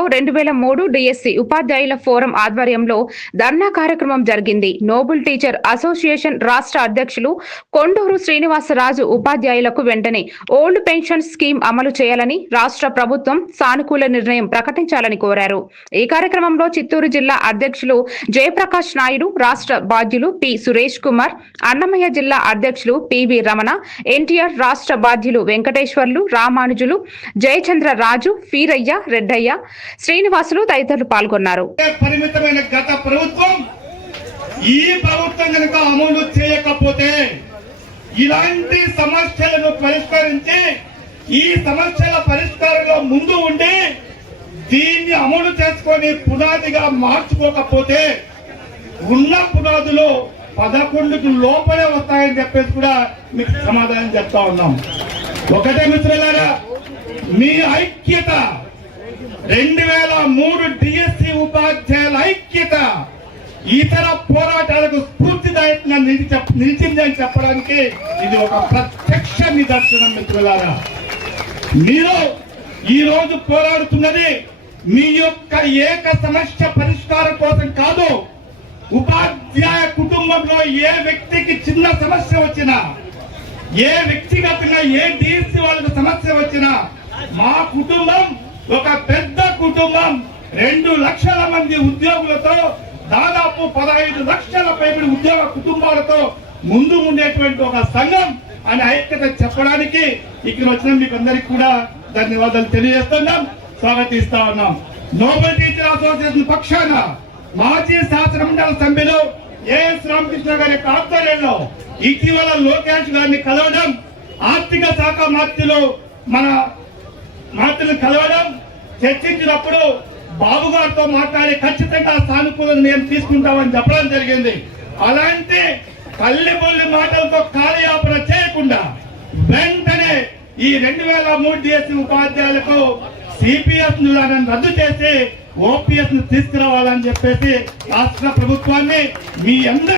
2003 DSC ఉపాధ్యాయుల forum ఆధ్వర్యంలో ధర్నా కార్యక్రమం జరిగింది. నోబుల్ టీచర్ అసోసియేషన్ రాష్ట్ర అధ్యక్షులు కొండూరు శ్రీనివాసరాజు ఉపాధ్యాయులకు వెంటనే ఓల్డ్ పెన్షన్ స్కీమ్ అమలు చేయాలని, రాష్ట్ర ప్రభుత్వం సానుకూల నిర్ణయం ప్రకటించాలని కోరారు. ఈ కార్యక్రమంలో చిత్తూరు జిల్లా అధ్యక్షులు జయప్రకాష్ నాయుడు, రాష్ట్ర బాధ్యులు పి సురేష్ కుమార్, అన్నమయ్య జిల్లా అధ్యక్షులు పివి రమణ, ఎన్టీఆర్ రాష్ట్ర బాధ్యులు వెంకటేశ్వర్లు, రామానుజులు, జయచంద్ర రాజు, ఫీరయ్య, రెడ్డయ్య, శ్రీనివాసులు తదితరులు పాల్గొన్నారు. పరిమితమైన గత ప్రభుత్వం ఈ ప్రభుత్వం కనుక అమలు చేయకపోతే ఇలాంటి సమస్యలను పరిష్కరించి ఈ సమస్యల పరిష్కారంలో ముందు ఉండి దీన్ని అమలు చేసుకొని పునాదిగా మార్చుకోకపోతే ఉన్న పునాదులు 11కు లోపలే వస్తాయని చెప్పేసి కూడా మీకు సమాధానం చెప్తా ఉన్నాం. ఒకటే మిత్రులారా, మీ ఐక్యత 2003 డిఎస్సి ఉపాధ్యాయుల ఐక్యత ఇతర పోరాటాలకు స్ఫూర్తిదాయకంగా నిలిచిందని చెప్పడానికి ఇది ఒక ప్రత్యక్ష నిదర్శనం. మిత్రులారా, మీరు ఈ రోజు పోరాడుతున్నది మీ యొక్క ఏక సమస్య పరిష్కారం కోసం కాదు. ఉపాధ్యాయ కుటుంబంలో ఏ వ్యక్తికి చిన్న సమస్య వచ్చినా, ఏ వ్యక్తిగతంగా ఏ డిఎస్సి వాళ్ళకి సమస్య వచ్చినా, మా కుటుంబం ఒక పెద్ద కుటుంబం 2 లక్షల మంది ఉద్యోగులతో, దాదాపు 15 లక్షల పైబడి ఉద్యోగ కుటుంబాలతో ముందు ఉండేటువంటి ఒక సంఘం అని ఐక్యత చెప్పడానికి ఇక్కడ వచ్చిన మీకు అందరికి కూడా ధన్యవాదాలు తెలియజేస్తున్నాం, స్వాగతిస్తా ఉన్నాం. నోబెల్ టీచర్ అసోసియేషన్ పక్షాన మాజీ శాసనమండలి సభ్యులు ఏఎస్ రామకృష్ణ గారి ఆధ్వర్యంలో ఇటీవల లోకేష్ గారిని కలవడం, ఆర్థిక శాఖ మంత్రులు మన మాటలు కలవడం, చర్చించినప్పుడు బాబు గారితో మాట్లాడి ఖచ్చితంగా సానుకూల నిర్ణయం తీసుకుంటామని చెప్పడం జరిగింది. అలాంటి కల్లిబొల్లి మాటలతో కాలయాపన చేయకుండా వెంటనే ఈ 2003 డిఎస్సి ఉపాధ్యాయులకు సిపిఎస్ రద్దు చేసి ఓపీఎస్ ను తీసుకురావాలని చెప్పేసి రాష్ట్ర ప్రభుత్వాన్ని మీ అందరూ